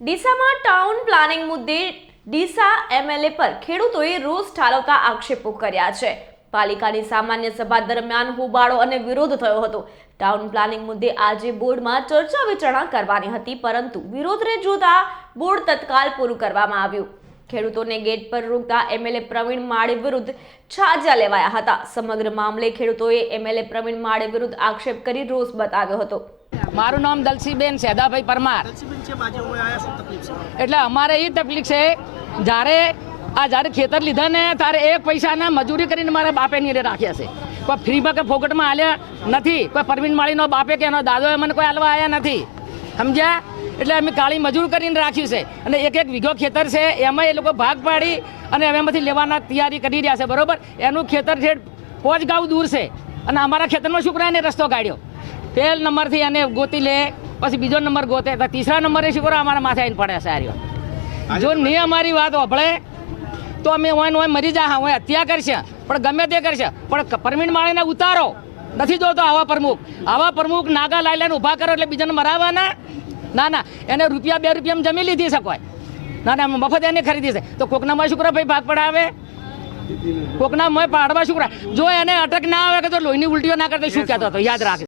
ડીસામાં town planning મુદ્દે Deesa MLA પર ખેડૂતોએ રોષ ઠાલવતા આક્ષેપો કર્યા છે. પાલિકાની સામાન્ય સભા દરમિયાન હોબાળો અને વિરોધ થયો હતો. ટાઉન પ્લાનિંગ મુદ્દે આજે બોર્ડમાં ચર્ચા વિચારણા કરવાની હતી, પરંતુ વિરોધને જોતા બોર્ડ તત્કાલ પૂરું કરવામાં આવ્યું. ખેડૂતોને ગેટ પર રોકતા એમએલએ પ્રવીણ માળે વિરુદ્ધ છાજા લેવાયા હતા. સમગ્ર મામલે ખેડૂતોએ એમએલએ પ્રવીણ માળે વિરુદ્ધ આક્ષેપ કરી રોષ બતાવ્યો હતો. મારું નામ દલસીબેન સેદાભાઈ પરમાર. એટલે અમારે એ તકલીફ છે જ્યારે આ જ્યારે ખેતર લીધા ને ત્યારે એક પૈસાના મજૂરી કરીને મારા બાપે નીરે રાખ્યા છે. કોઈ ફ્રીમાં કે ફોકટમાં હાલ્યા નથી કોઈ પરવીન માળીનો બાપે કે એનો દાદોએ મને કોઈ હાલવા આવ્યા નથી. સમજ્યા? એટલે અમે કાળી મજૂર કરીને રાખ્યું છે. અને એક એક વીઘો ખેતર છે એમાં એ લોકો ભાગ પાડી અને એમાંથી લેવાના તૈયારી કરી રહ્યા છે બરોબર? એનું ખેતર છે પોચ ગાઉ દૂર છે. અને અમારા ખેતરમાં શુક્રાને રસ્તો કાઢ્યો? પહેલ નંબરથી એને ગોતી લે પછી બીજો નંબર ગોતે. તો તીસરા નંબરે શુક્ર અમારા માથે આવીને પડે છે આર્યો. જો નહીં અમારી વાત હોભળે તો અમે ને હોય મરી જા હા હત્યા કરશે પણ ગમે તે કરશે. પણ પરમીણ માળીને ઉતારો. નથી જોતો આવા પ્રમુખ. આવા પ્રમુખ નાગા લાઈ લઈને ઊભા કરો એટલે બીજાને મરાવવાના ના ના. એને રૂપિયા બે રૂપિયામાં જમી લીધી શકાય ના ના મફત એને ખરીદી છે. તો કોકનામાં શુક્ર ભાઈ ભાગ પડાવે? કોકના મોય પાડવા શુક્ર જો એને અટક ના આવે કે તો લોહીની ઉલટીઓ ના કરતા શું કહેતો હતો? યાદ રાખ